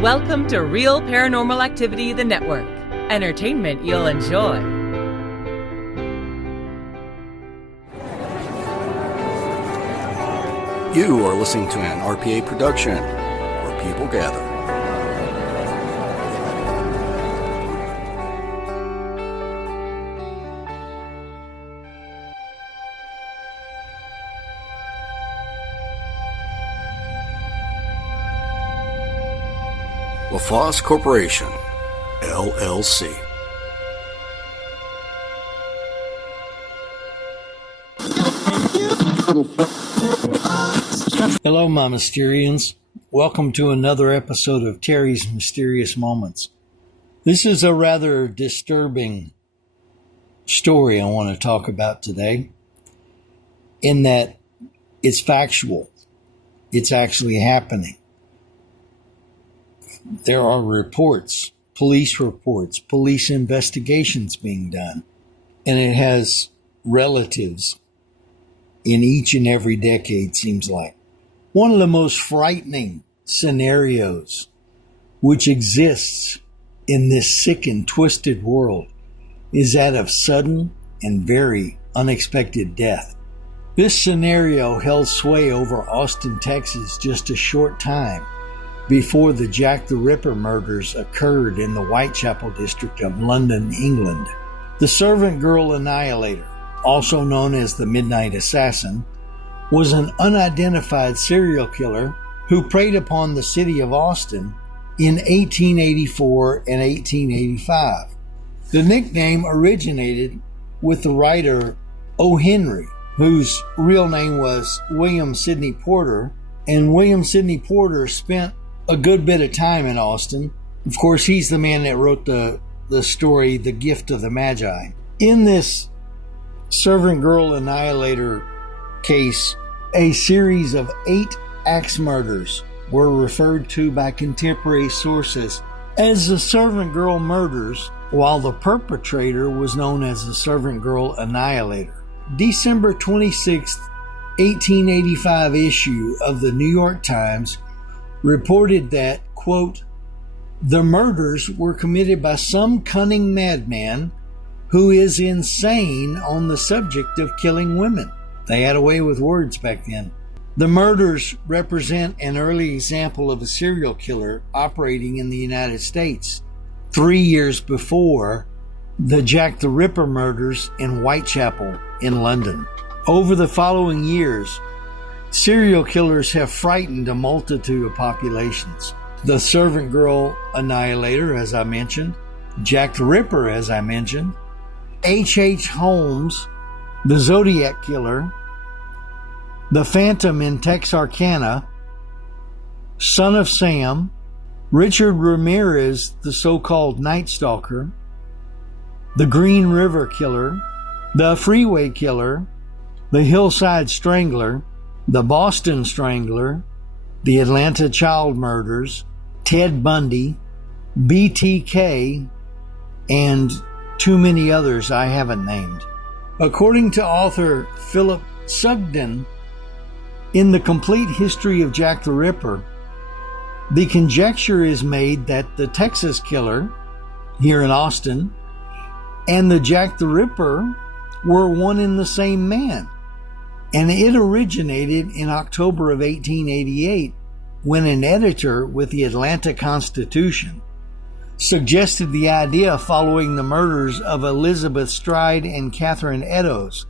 Welcome to Real Paranormal Activity, the network. Entertainment you'll enjoy. You are listening to an RPA production, where people gather. LaFosse Corporation, LLC. Hello, my Mysterians. Welcome to another episode of Terry's Mysterious Moments. This is a rather disturbing story I want to talk about today, in that it's factual. It's actually happening. There are reports, police investigations being done, and it has relatives in each and every decade, seems like. One of the most frightening scenarios which exists in this sick and twisted world is that of sudden and very unexpected death. This scenario held sway over Austin, Texas, just a short time before the Jack the Ripper murders occurred in the Whitechapel district of London, England. The servant girl annihilator, also known as the Midnight Assassin, was an unidentified serial killer who preyed upon the city of Austin in 1884 and 1885. The nickname originated with the writer O. Henry, whose real name was William Sidney Porter, and William Sidney Porter spent a good bit of time in Austin. Of course, he's the man that wrote the story, The Gift of the Magi. In this servant girl annihilator case, a series of 8 axe murders were referred to by contemporary sources as the servant girl murders, while the perpetrator was known as the servant girl annihilator. December 26, 1885 issue of the New York Times reported that, quote, the murders were committed by some cunning madman who is insane on the subject of killing women. They had a way with words back then. The murders represent an early example of a serial killer operating in the United States 3 years before the Jack the Ripper murders in Whitechapel in London. Over the following years, serial killers have frightened a multitude of populations. The servant girl annihilator, as I mentioned, Jack the Ripper, as I mentioned, H.H. Holmes, the Zodiac Killer, the Phantom in Texarkana, Son of Sam, Richard Ramirez, the so-called Night Stalker, the Green River Killer, the Freeway Killer, the Hillside Strangler, the Boston Strangler, the Atlanta Child Murders, Ted Bundy, BTK, and too many others I haven't named. According to author Philip Sugden, in The Complete History of Jack the Ripper, the conjecture is made that the Texas Killer, here in Austin, and the Jack the Ripper were one and the same man. And it originated in October of 1888 when an editor with the Atlanta Constitution suggested the idea following the murders of Elizabeth Stride and Catherine Eddowes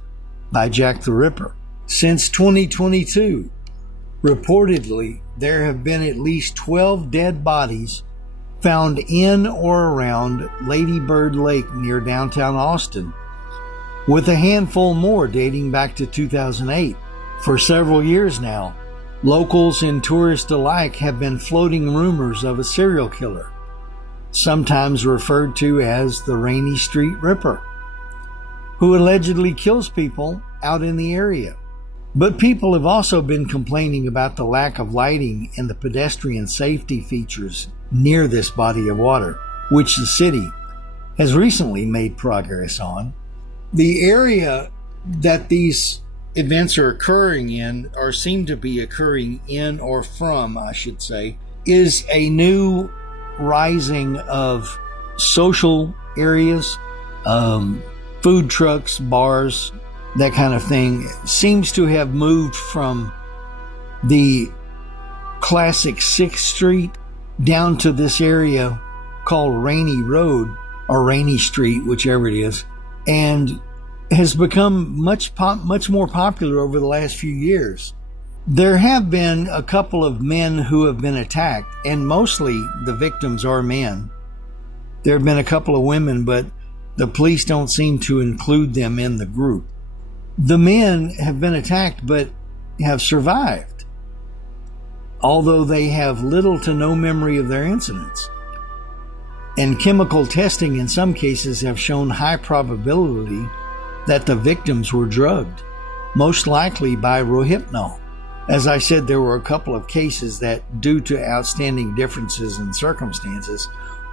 by Jack the Ripper. Since 2022, reportedly, there have been at least 12 dead bodies found in or around Lady Bird Lake near downtown Austin, with a handful more dating back to 2008. For several years now, locals and tourists alike have been floating rumors of a serial killer, sometimes referred to as the Rainy Street Ripper, who allegedly kills people out in the area. But people have also been complaining about the lack of lighting and the pedestrian safety features near this body of water, which the city has recently made progress on. The area that these events are occurring in, or seem to be occurring in or from, I should say, is a new rising of social areas, food trucks, bars, that kind of thing, seems to have moved from the classic 6th Street down to this area called Rainy Road or Rainy Street, whichever it is, and has become much more popular over the last few years. There have been a couple of men who have been attacked, and mostly the victims are men. There have been a couple of women, but the police don't seem to include them in the group. The men have been attacked but have survived, although they have little to no memory of their incidents. And chemical testing in some cases have shown high probability that the victims were drugged, most likely by Rohypnol. As I said, there were a couple of cases that, due to outstanding differences in circumstances,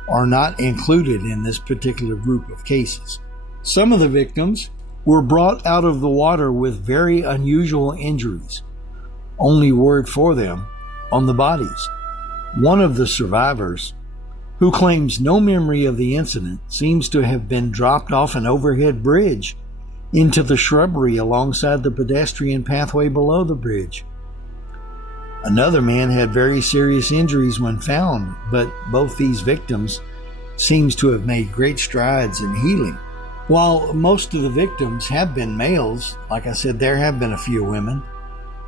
are not included in this particular group of cases. Some of the victims were brought out of the water with very unusual injuries, only word for them, on the bodies. One of the survivors, who claims no memory of the incident, seems to have been dropped off an overhead bridge into the shrubbery alongside the pedestrian pathway below the bridge. Another man had very serious injuries when found, but both these victims seems to have made great strides in healing. While most of the victims have been males, like I said, there have been a few women.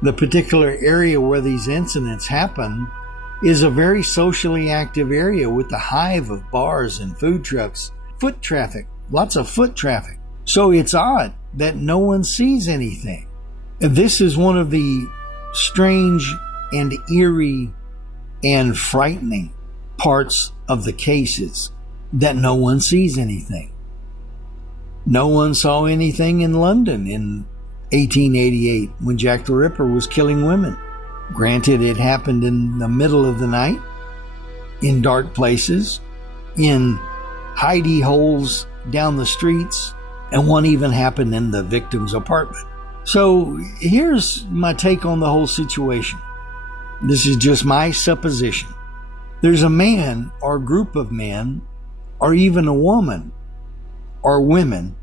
The particular area where these incidents happen is a very socially active area with a hive of bars and food trucks, foot traffic, lots of foot traffic. So it's odd that no one sees anything. This is one of the strange and eerie and frightening parts of the cases, that no one sees anything. No one saw anything in London in 1888 when Jack the Ripper was killing women. Granted, it happened in the middle of the night, in dark places, in hidey holes down the streets, and one even happened in the victim's apartment. So here's my take on the whole situation. This is just my supposition. There's a man or group of men, or even a woman or women,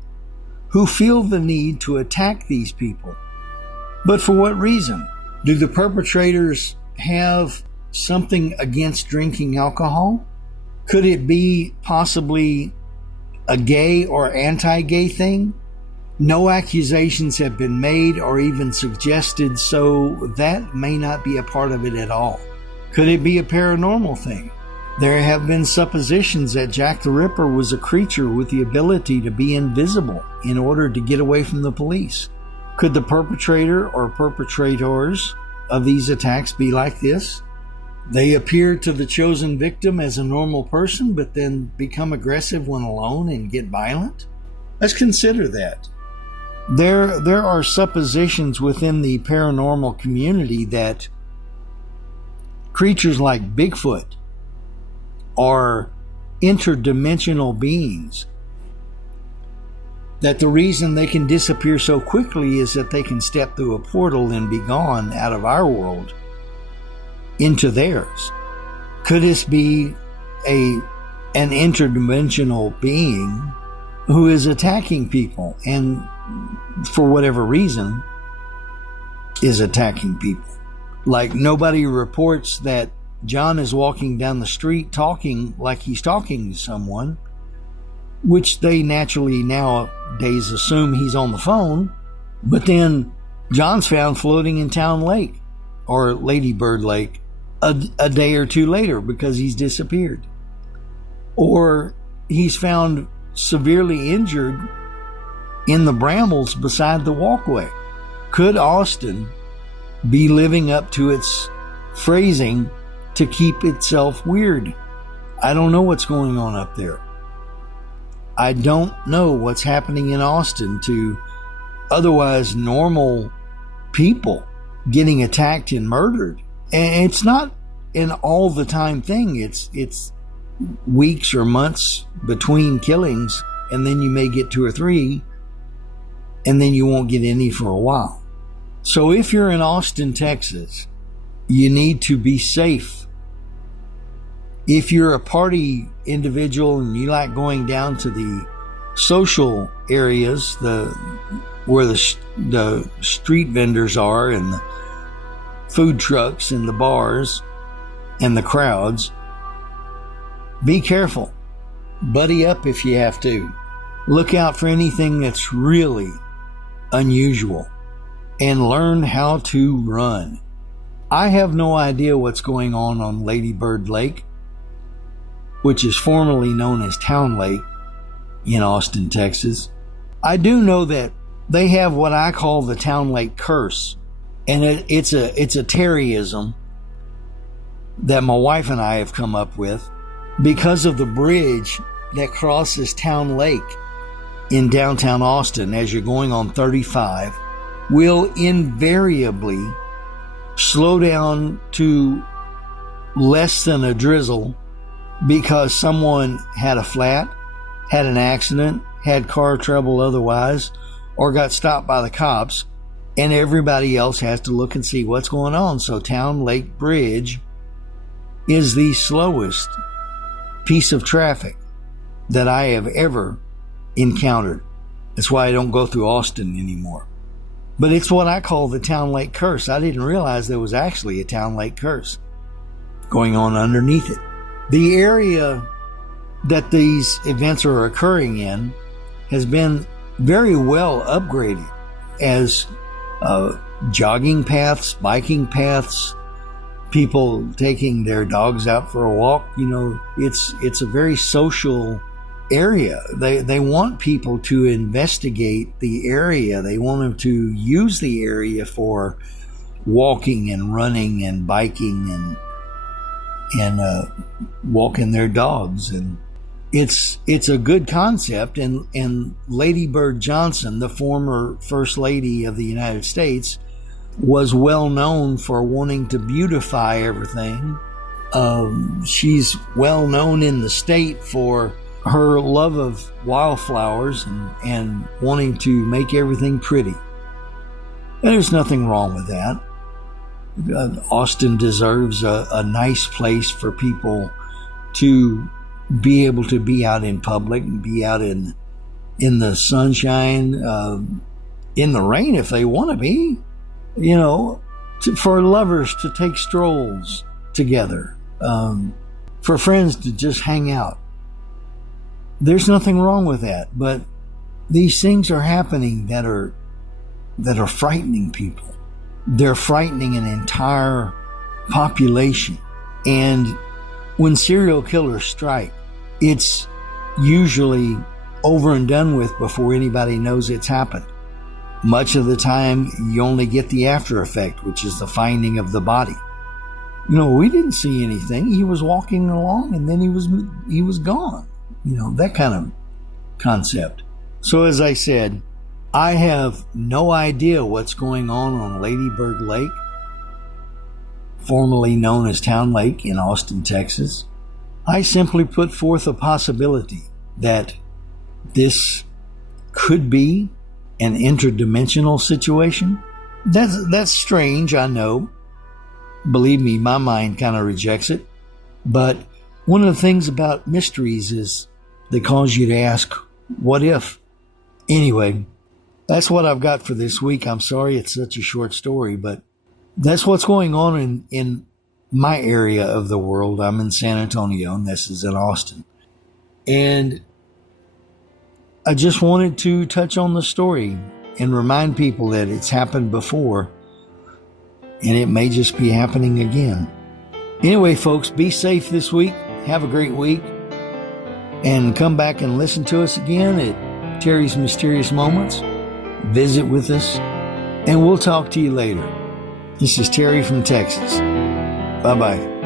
who feel the need to attack these people. But for what reason? Do the perpetrators have something against drinking alcohol? Could it be possibly a gay or anti-gay thing? No accusations have been made or even suggested, so that may not be a part of it at all. Could it be a paranormal thing? There have been suppositions that Jack the Ripper was a creature with the ability to be invisible in order to get away from the police. Could the perpetrator or perpetrators of these attacks be like this? They appear to the chosen victim as a normal person, but then become aggressive when alone and get violent? Let's consider that. There are suppositions within the paranormal community that creatures like Bigfoot are interdimensional beings, that the reason they can disappear so quickly is that they can step through a portal and be gone out of our world into theirs. Could this be an interdimensional being who is attacking people and for whatever reason is attacking people? Like, nobody reports that John is walking down the street talking like he's talking to someone, which they naturally nowadays assume he's on the phone, but then John's found floating in Town Lake or Lady Bird Lake a day or two later because he's disappeared. Or he's found severely injured in the brambles beside the walkway. Could Austin be living up to its phrasing to keep itself weird? I don't know what's going on up there. I don't know what's happening in Austin to otherwise normal people getting attacked and murdered. And it's not an all the time thing. It's weeks or months between killings, and then you may get 2 or 3, and then you won't get any for a while. So if you're in Austin, Texas, you need to be safe. If you're a party individual and you like going down to the social areas, where the street vendors are and the food trucks and the bars and the crowds, be careful. Buddy up if you have to. Look out for anything that's really unusual and learn how to run. I have no idea what's going on Lady Bird Lake, which is formerly known as Town Lake in Austin, Texas. I do know that they have what I call the Town Lake curse, and it's a Terryism that my wife and I have come up with because of the bridge that crosses Town Lake in downtown Austin as you're going on 35 will invariably slow down to less than a drizzle because someone had a flat, had an accident, had car trouble otherwise, or got stopped by the cops, and everybody else has to look and see what's going on. So Town Lake Bridge is the slowest piece of traffic that I have ever encountered. That's why I don't go through Austin anymore. But it's what I call the Town Lake curse. I didn't realize there was actually a Town Lake curse going on underneath it. The area that these events are occurring in has been very well upgraded as jogging paths, biking paths, people taking their dogs out for a walk. You know, it's a very social area. They want people to investigate the area. They want them to use the area for walking and running and biking and walking their dogs. And it's a good concept. And Lady Bird Johnson, the former First Lady of the United States, was well known for wanting to beautify everything. She's well known in the state for her love of wildflowers and wanting to make everything pretty. And there's nothing wrong with that. Austin deserves a nice place for people to be able to be out in public and be out in the sunshine, in the rain if they want to be, you know, for lovers to take strolls together, for friends to just hang out. There's nothing wrong with that, but these things are happening that are frightening people. They're frightening an entire population. And when serial killers strike, it's usually over and done with before anybody knows it's happened. Much of the time, you only get the after effect, which is the finding of the body. You know, we didn't see anything. He was walking along and then he was gone. You know, that kind of concept. So as I said, I have no idea what's going on Lady Bird Lake, formerly known as Town Lake in Austin, Texas. I simply put forth a possibility that this could be an interdimensional situation. That's strange, I know. Believe me, my mind kind of rejects it. But one of the things about mysteries is they cause you to ask, what if? Anyway, that's what I've got for this week. I'm sorry it's such a short story, but that's what's going on in my area of the world. I'm in San Antonio, and this is in Austin. And I just wanted to touch on the story and remind people that it's happened before, and it may just be happening again. Anyway, folks, be safe this week. Have a great week. And come back and listen to us again at Terry's Mysterious Moments. Visit with us, and we'll talk to you later. This is Terry from Texas. Bye-bye.